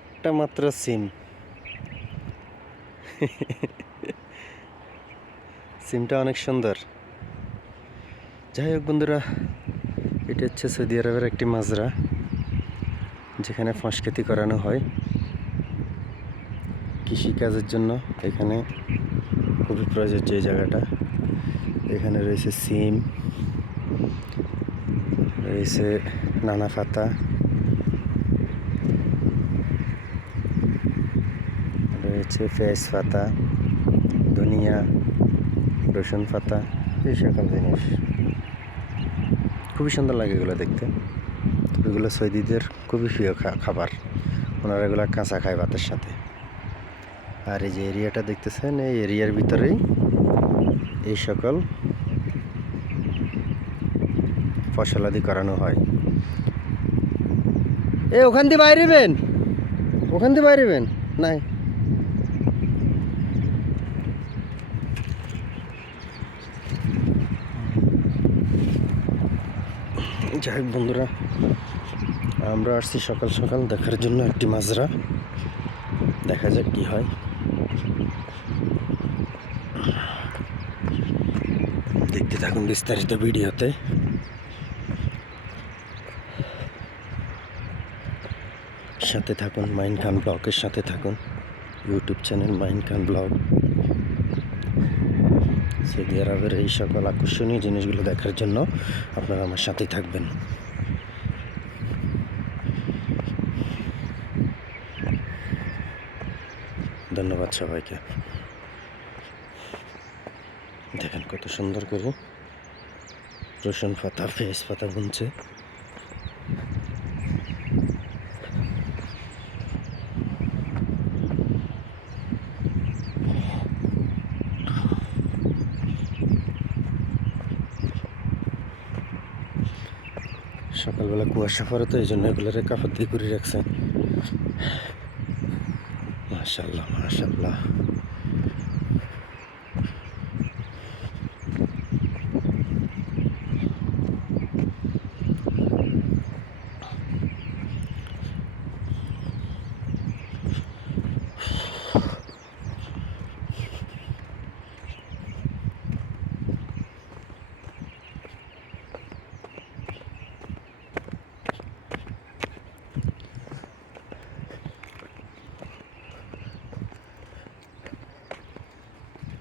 একটা মাত্র সিম। সিমটা অনেক সুন্দর। যাই হোক বন্ধুরা, এটা হচ্ছে সৌদি আরবের একটি মাজরা, যেখানে ফসখেতি করানো হয় কৃষিকাজের জন্য। এখানে খুবই প্রযোজ্য এই জায়গাটা। এখানে রয়েছে সিম, রয়েছে নানা পাতা, রয়েছে পেঁয়াজ পাতা, ধনিয়া, রসুন পাতা, এই সকল জিনিস। খুবই সুন্দর লাগে এগুলো দেখতে। এগুলো সৌদিদের খুবই প্রিয় খাবার। ওনারা এগুলো কাঁচা খায় ভাতের সাথে। আর এই যে এরিয়াটা দেখতেছেন, এই এরিয়ার ভিতরেই এই সকল ফসলাদি করানো হয়। ওখান দিয়ে বাইরেবেন, ওখান দিয়ে বাইরেবেন নাই। যাই হোক বন্ধুরা, আমরা আসছি সকাল সকাল দেখার জন্য একটি মাজরা। দেখা যাক কি হয়। দেখতে থাকুন বিস্তারিত ভিডিওতে। সাথে থাকুন, মাইন খান ব্লগের সাথে থাকুন। ইউটিউব চ্যানেল মাইন খান ব্লগ। সৌদি আরবের এই সকল আকর্ষণীয় জিনিসগুলো দেখার জন্য আপনারা আমার সাথেই থাকবেন। ধন্যবাদ সবাইকে। দেখেন কত সুন্দর করে রসুন পাতা, পেঁয়াজ পাতা বুনছে। সকালবেলা কুয়াশা পড়ে, তো এই জন্য এগুলোর কাপড় দিয়ে করে রাখছে। মাশাআল্লাহ মাশাআল্লাহ।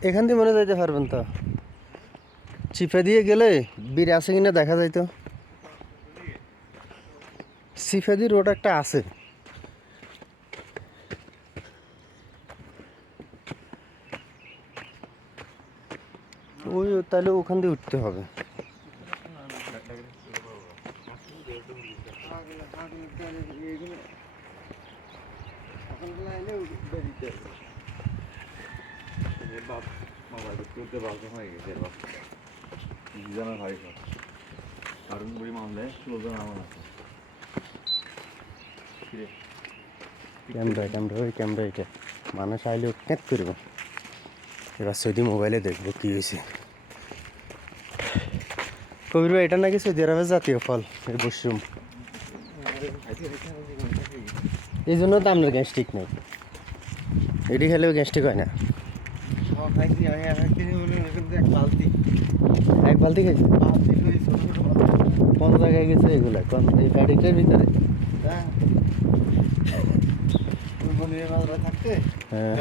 এখান দিয়ে মনে যাইতে পারবেন তো, চিপে দিয়ে গেলে বীর আছে কিনা দেখা যাইতো। সিফেদি রোড একটা আছে। ওই তাহলে ওখান দিয়ে উঠতে হবে। ক্যামেরা এটা মানুষ আইলে ক্যাচ করবো। এবার সৌদি মোবাইলে দেখবো কি হয়েছে। কবির ভাই, এটা নাকি সৌদি আরবের জাতীয় ফল, এই মাশরুম। এই জন্য তো আপনার গ্যাস্ট্রিক নেই। এটি খেলেও গ্যাস্ট্রিক হয় না। এক বালতি খাইছে? কোন জায়গায় গেছে এগুলা? কোন এই প্যাকেটের ভিতরে? হ্যাঁ।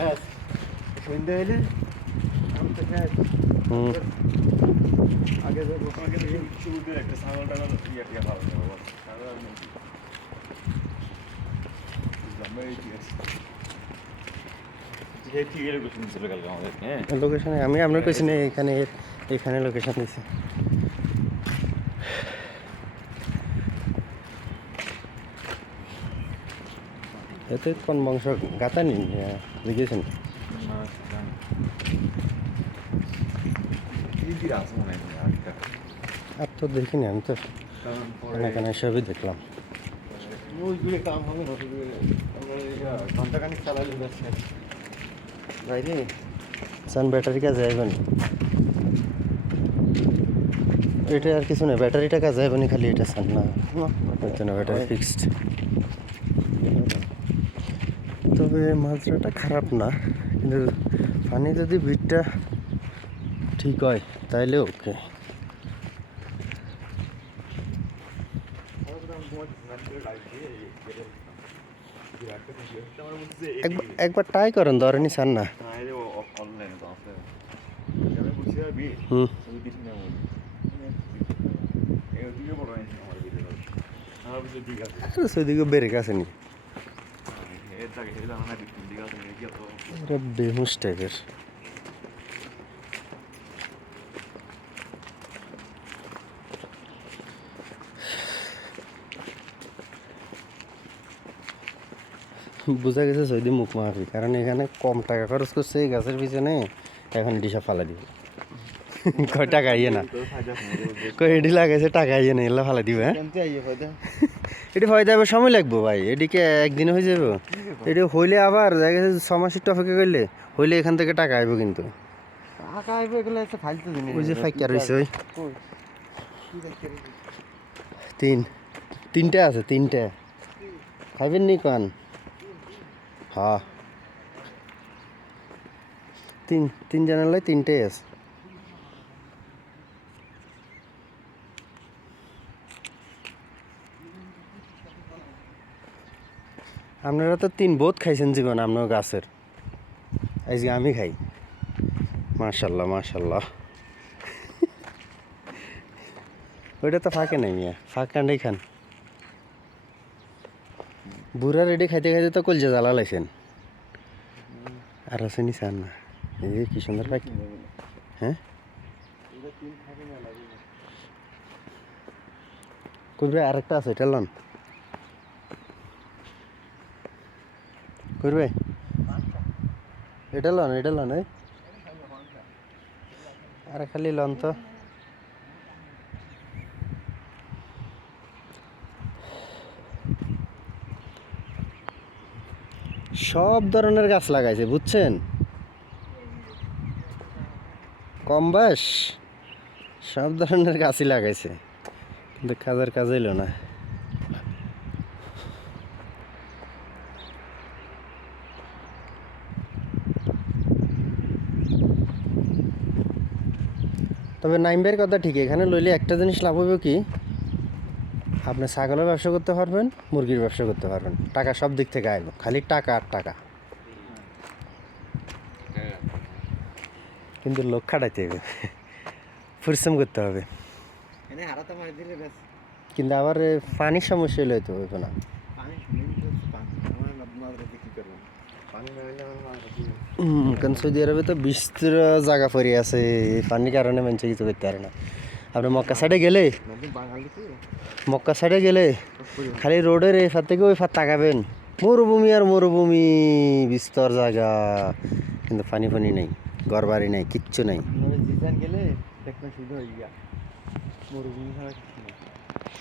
লোকেশনে আমি আপনার কইছি না, এখানে এখানে লোকেশন দিছি। এতে কোন বংশ গাতা নি লিখেছেন? আর তো দেখিনি, আমি তো এখানে সবই দেখলাম। সান ব্যাটারি কাজে যাবেন, এটা আর কিছু না। ব্যাটারিটা কাজে যাবেনি, খালি এটা সান না, ব্যাটারি ফিক্সড। তবে মাছটা খারাপ না, কিন্তু পানি যদি ভিড়টা ঠিক হয় তাইলে ওকে। একবার ট্রাই করেন, ধরেনি স্যার না। হুম, সেদিকে বেড়ে গেছে নি, এটা বেহুশ টাইপের। বোঝা গেছে সৈদি মুখ মাফি, কারণ এখানে কম টাকা খরচ করছে এই গাছের পিছনে, এখন ডিসা ফালা দিব। কয় টাকা ইয়ে না, কয় এডি লাগাইছে টাকা ইয়ে না, এলা ফালা দিবে। এটি ফায়দা হবে, সময় লাগবো ভাই, এদিকে একদিনে হয়ে যাবো। এটি হইলে আবার দেখা গেছে 6 মাস একটু অপেক্ষা করলে হইলে এখান থেকে টাকা আইব, কিন্তু ওই যে ফাইকা রয়েছে ওই তিনটে আছে, তিনটে খাইবেন নি কান? হ্যাঁ, তিন জানালে তিনটে আছে। আপনারা তো 3 বোধ খাইছেন জীবন আপনার গাছের, আজকে আমি খাই। মাশাল্লাহ মাশাল্লাহ। ওইটা তো ফাঁকে নাই মিয়া, ফাঁকা নেই খান। বুড়া রেডি খাইতে খাইতে তো কলজা জ্বালা লাইছেন। আর আছে নি চান না, এই কি সুন্দর পাখি। হ্যাঁ, করবে আরেকটা আছে, এটা লন করবে, এটা লন এই আরে খালি লন তো। সব ধরনের গাছ লাগাইছে বুঝছেন, কম বয়স সব ধরনের গাছই লাগাইছে, কিন্তু কাজের কাজ এলো না। তবে নাইমবের কথা ঠিক, এখানে লইলে একটা জিনিস লাভ হবে কি, আপনি ছাগলের ব্যবসা করতে পারবেন, মুরগির ব্যবসা করতে পারবেন, টাকা সব দিক থেকে আইব, খালি টাকা আর টাকা। কিন্তু লোক খাটাইতে হবে, পরিশ্রম করতে হবে, কিন্তু আবার পানির সমস্যা হলে তো হইব না। কারণ সৌদি আরবে তো বিস্তর জায়গা পড়ে আছে, পানির কারণে মানুষ কিছু করতে পারে না। আপনি মক্কা সাইডে গেলে খালি রোডের এই ফার থেকে ওই ফার তাকাবেন, মরুভূমি আর মরুভূমি, বিস্তর জায়গা, কিন্তু পানি নেই, ঘর বাড়ি নেই, কিচ্ছু নেই।